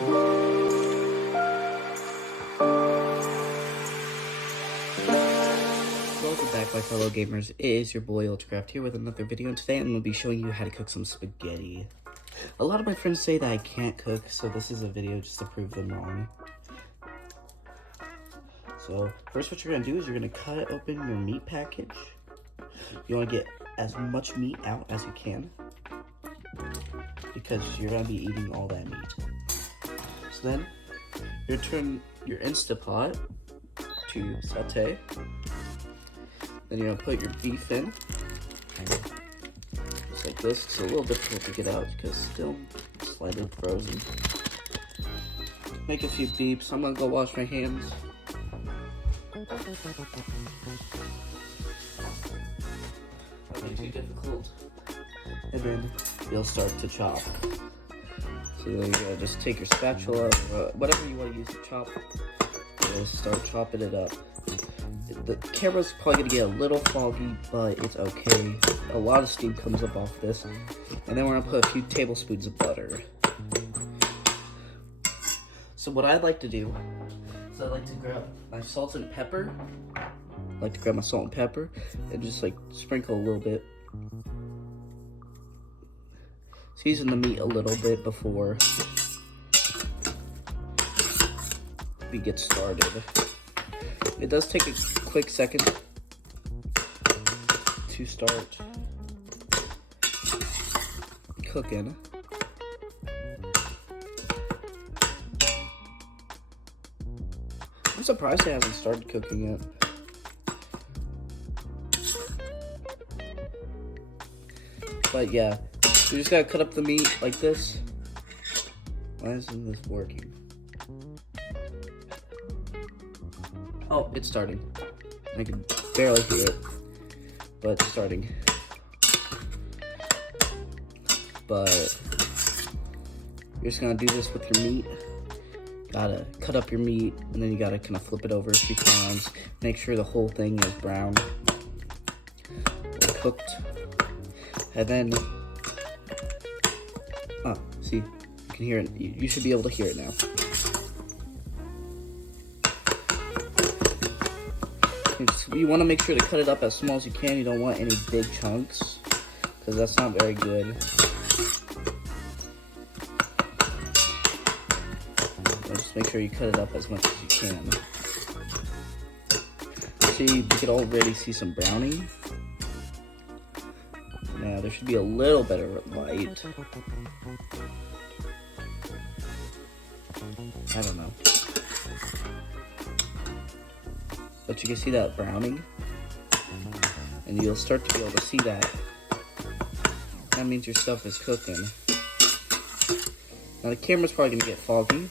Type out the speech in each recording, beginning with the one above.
Welcome back, my fellow gamers. It is your boy Ultracraft here with another video, and today I'm going to be showing you how to cook some spaghetti. A lot of my friends say that I can't cook, so this is a video just to prove them wrong. So first what you're going to do is you're going to cut open your meat package. You want to get as much meat out as you can, because you're going to be eating all that meat. So then you turn your Instapot to saute. Then you're gonna put your beef in, just like this. It's a little difficult to get out because it's still slightly frozen. Make a few beeps. I'm gonna go wash my hands. Not too difficult. And then you'll start to chop. So then you're gonna just take your spatula, or whatever you want to use to chop. You'll start chopping it up. The camera's probably gonna get a little foggy, but it's okay. A lot of steam comes up off this. And then we're gonna put a few tablespoons of butter. So what I'd like to do is I like to grab my salt and pepper. And just like sprinkle a little bit. Season the meat a little bit before we get started. It does take a quick second to start cooking. I'm surprised it hasn't started cooking yet. But yeah, we just gotta cut up the meat like this. Why isn't this working? Oh, it's starting. I can barely hear it, but it's starting. But you're just gonna do this with your meat. Gotta cut up your meat, and then you gotta kind of flip it over a few times. Make sure the whole thing is brown or cooked. And then, see, you can hear it. You should be able to hear it now. You want to make sure to cut it up as small as you can. You don't want any big chunks, because that's not very good. So just make sure you cut it up as much as you can. See, you can already see some browning. Now there should be a little bit of light. I don't know. But you can see that browning, and you'll start to be able to see that. That means your stuff is cooking. Now the camera's probably gonna get foggy.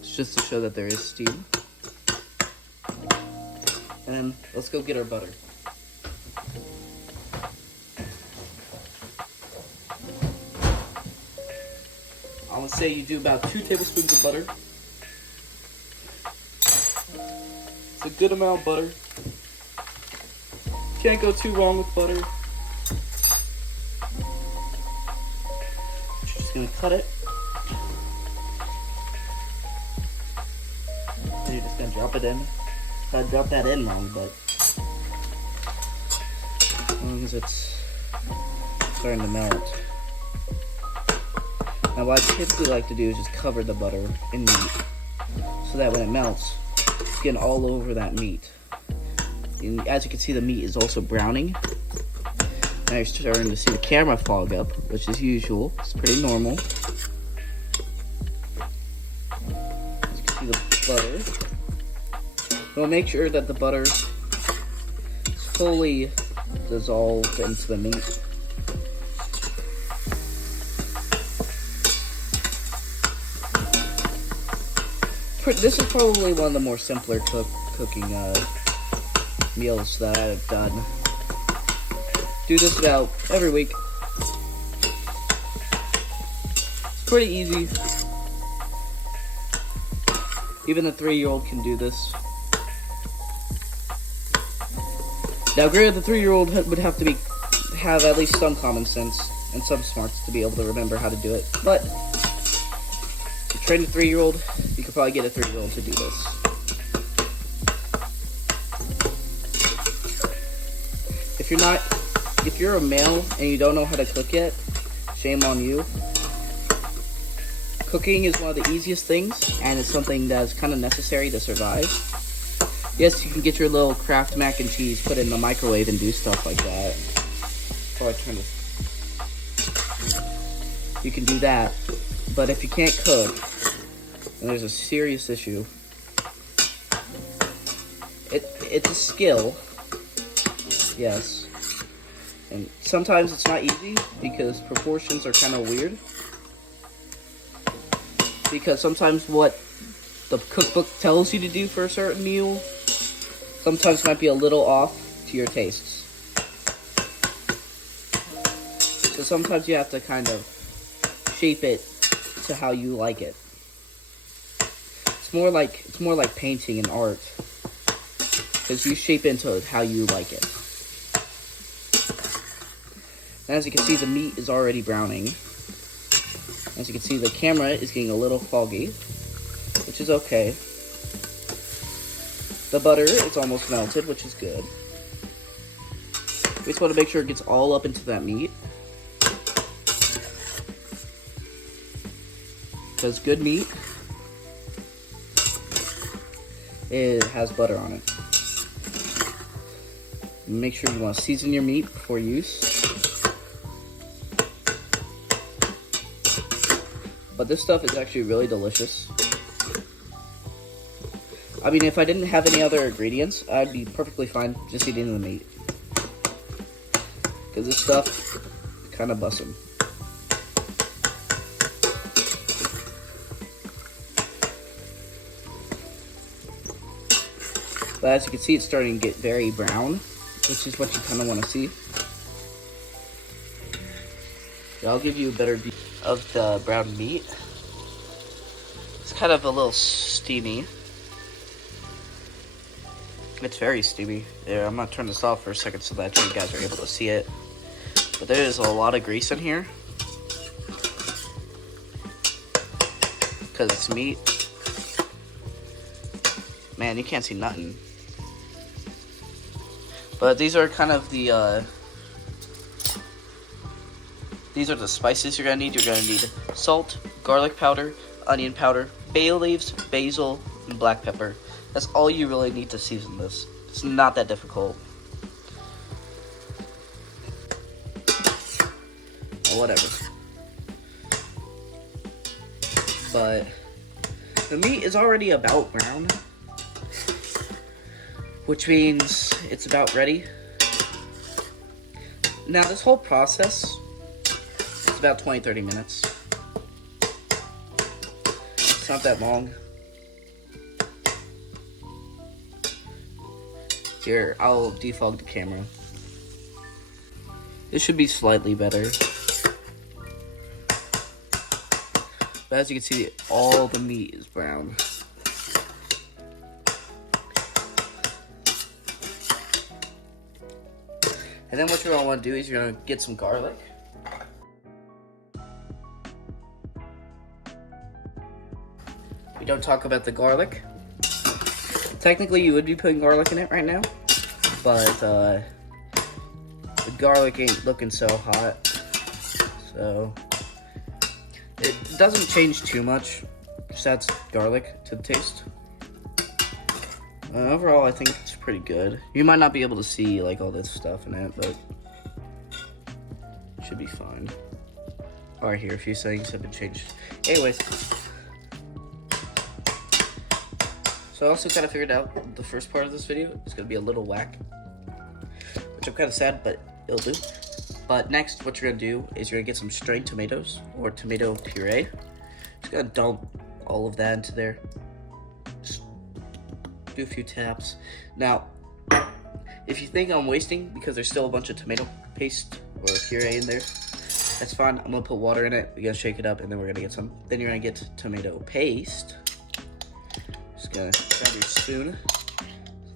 It's just to show that there is steam. And let's go get our butter. I would say you do about 2 tablespoons of butter. It's a good amount of butter. Can't go too wrong with butter. You're just gonna cut it. And you're just gonna drop it in. I dropped that in wrong, but as long as it's starting to melt. Now what I typically like to do is just cover the butter in meat, so that when it melts, it's getting all over that meat. And as you can see, the meat is also browning. Now you're starting to see the camera fog up, which is usual. It's pretty normal. As you can see the butter. We'll make sure that the butter is fully dissolved into the meat. This is probably one of the more simpler cooking meals that I've done. Do this about every week. It's pretty easy. Even a 3-year-old can do this. Now, granted, the 3-year-old would have to be have at least some common sense and some smarts to be able to remember how to do it. But if you train a 3-year-old, you could probably get a 3-year-old to do this. If you're a male and you don't know how to cook yet, shame on you. Cooking is one of the easiest things, and it's something that's kind of necessary to survive. Yes, you can get your little Kraft mac and cheese, put it in the microwave, and do stuff like that. You can do that, but if you can't cook, then there's a serious issue. It's a skill, yes. And sometimes it's not easy because proportions are kind of weird. Because sometimes what the cookbook tells you to do for a certain meal sometimes might be a little off to your tastes. So sometimes you have to kind of shape it to how you like it. It's more like painting and art, because you shape into how you like it. And as you can see, the meat is already browning. As you can see, the camera is getting a little foggy, which is okay. The butter is almost melted, which is good. We just want to make sure it gets all up into that meat, because good meat, it has butter on it. Make sure you want to season your meat before use. But this stuff is actually really delicious. I mean, if I didn't have any other ingredients, I'd be perfectly fine just eating the meat. Because this stuff kind of bussin'. But as you can see, it's starting to get very brown, which is what you kind of want to see. So I'll give you a better view of the brown meat. It's kind of a little steamy. It's very steamy. Yeah, I'm gonna turn this off for a second so that you guys are able to see it. But there is a lot of grease in here, because it's meat. Man, you can't see nothing. But these are kind of the these are the spices you're gonna need. You're gonna need salt, garlic powder, onion powder, bay leaves, basil, and black pepper. That's all you really need to season this. It's not that difficult. Or whatever. But the meat is already about brown, which means it's about ready. Now this whole process, it's about 20-30 minutes. It's not that long. Here, I'll defog the camera. This should be slightly better. But as you can see, all the meat is brown. And then what you're gonna want to do is you're gonna get some garlic. We don't talk about the garlic. Technically, you would be putting garlic in it right now, but the garlic ain't looking so hot, so it doesn't change too much. Just adds garlic to the taste. Overall, I think it's pretty good. You might not be able to see like all this stuff in it, but it should be fine. Alright, here, a few settings have been changed. Anyways. So I also kind of figured out the first part of this video is going to be a little whack, which I'm kind of sad, but it'll do. But next, what you're going to do is you're going to get some strained tomatoes or tomato puree. Just going to dump all of that into there. Just do a few taps. Now, if you think I'm wasting because there's still a bunch of tomato paste or puree in there, that's fine. I'm going to put water in it. We're going to shake it up, and then we're going to get some. Then you're going to get tomato paste. Just gonna grab your spoon.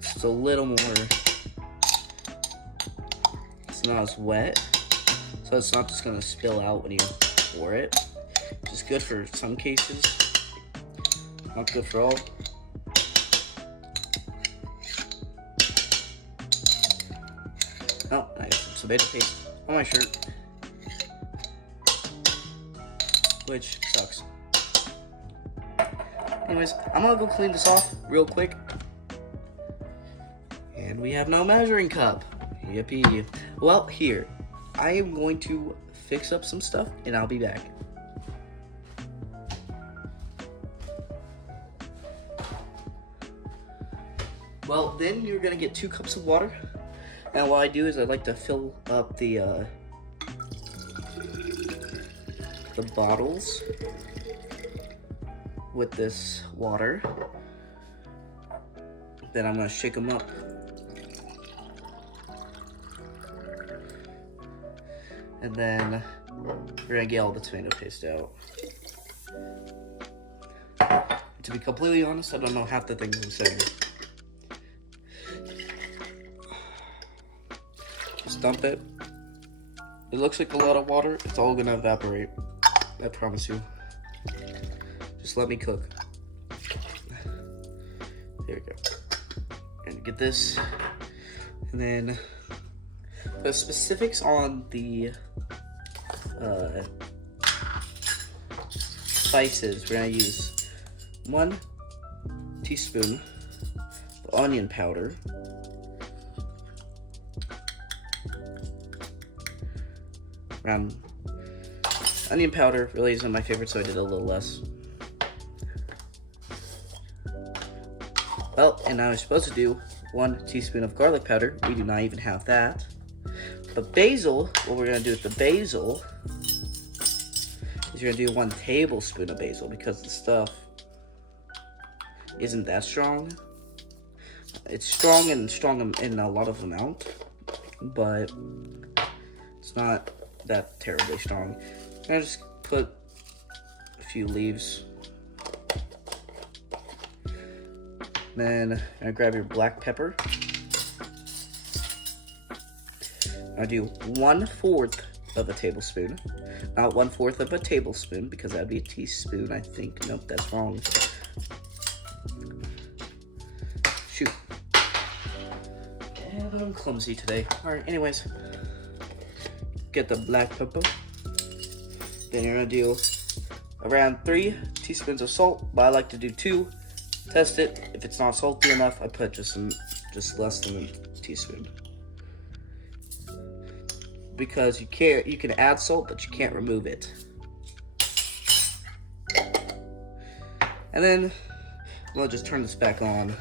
Just a little more it's not as wet, so it's not just gonna spill out when you pour it. Which is good for some cases, not good for all. Oh, I got some tomato paste on my shirt, which sucks. Anyways, I'm gonna go clean this off real quick. And we have no measuring cup. Yippee. Well, here, I am going to fix up some stuff and I'll be back. Well, then you're gonna get 2 cups of water. And what I do is I like to fill up the bottles with this water. Then I'm gonna shake them up. And then we're gonna get all the tomato paste out. To be completely honest, I don't know half the things I'm saying. Just dump it. It looks like a lot of water. It's all gonna evaporate. I promise you. Just let me cook. There we go. And get this. And then the specifics on the spices, we're gonna use 1 teaspoon of onion powder, onion powder really isn't my favorite, so I did a little less. Well, and I was supposed to do 1 teaspoon of garlic powder. We do not even have that. But basil, what we're gonna do with the basil is you're gonna do 1 tablespoon of basil because the stuff isn't that strong. It's strong in a lot of amount, but it's not that terribly strong. I just put a few leaves. Then I grab your black pepper. I do 1/4 of a tablespoon, not 1/4 of a tablespoon because that'd be a teaspoon, I think. Nope, that's wrong. Shoot. And I'm clumsy today. All right, anyways, get the black pepper. Then you're gonna do around 3 teaspoons of salt, but I like to do 2. Test it. If it's not salty enough, I put just less than a teaspoon. Because you can add salt, but you can't remove it. And then we'll just turn this back on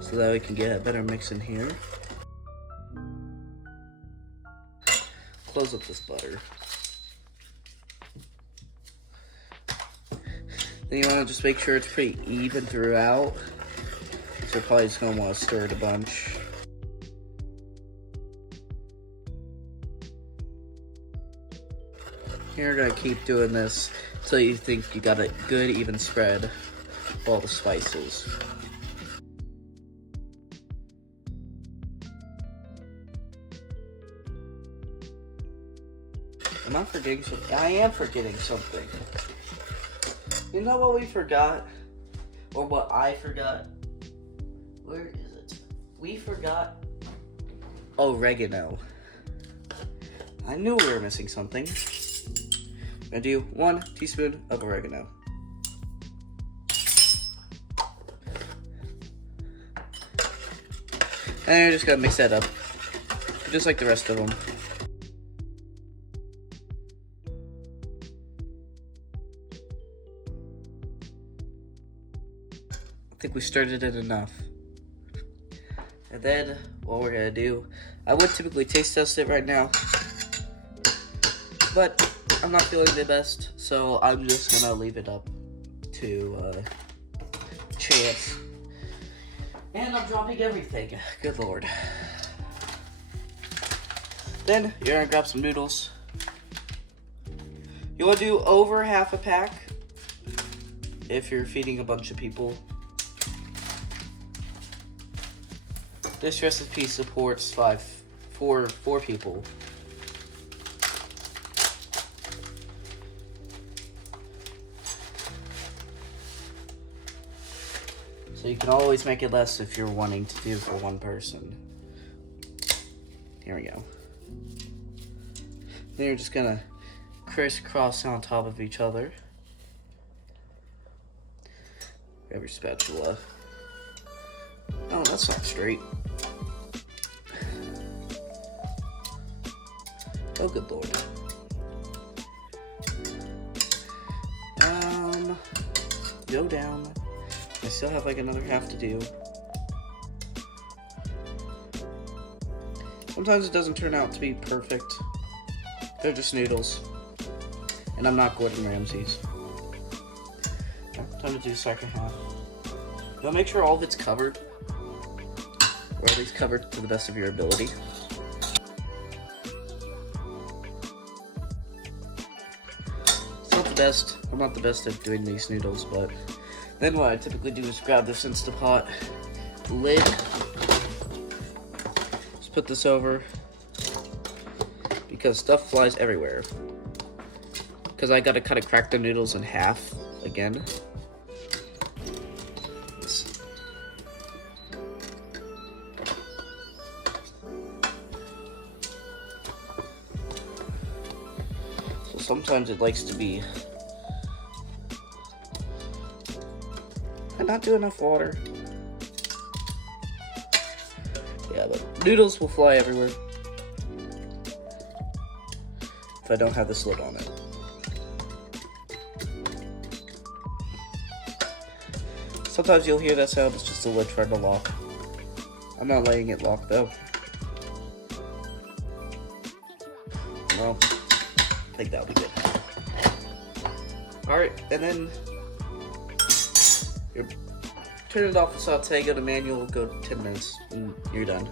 so that we can get a better mix in here. Close up this butter. Then you want to just make sure it's pretty even throughout. So you're probably just going to want to stir it a bunch. You're going to keep doing this until you think you got a good even spread of all the spices. Am I forgetting something? I am forgetting something. You know what we forgot? Or what I forgot? Where is it? We forgot oregano. I knew we were missing something. I'm gonna do 1 teaspoon of oregano. And you're just gonna mix that up, just like the rest of them. I think we stirred it enough. And then what we're gonna do, I would typically taste test it right now, but I'm not feeling the best, so I'm just gonna leave it up to chance. And I'm dropping everything. Good lord. Then you're gonna grab some noodles. You wanna do over half a pack if you're feeding a bunch of people. This recipe supports for 4 people. So you can always make it less if you're wanting to do for 1 person. Here we go. Then you're just gonna crisscross on top of each other. Grab your spatula. Oh, that's not straight. Oh, good lord. Go down. I still have like another half to do. Sometimes it doesn't turn out to be perfect. They're just noodles. And I'm not Gordon Ramsay's. Time to do the second half. But make sure all of it's covered. Or at least covered to the best of your ability. It's not the best. I'm not the best at doing these noodles, but then what I typically do is grab this Instapot lid. Just put this over. Because stuff flies everywhere. Because I gotta kind of crack the noodles in half again. So sometimes it likes to be. Did I not do enough water? Yeah, but noodles will fly everywhere if I don't have this lid on it. Sometimes you'll hear that sound, it's just the lid trying to lock. I'm not letting it lock though. Well, I think that'll be good. Alright, and then turn it off the saute, go to manual, go 10 minutes, and you're done.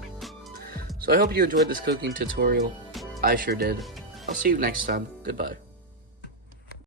So I hope you enjoyed this cooking tutorial. I sure did. I'll see you next time. Goodbye.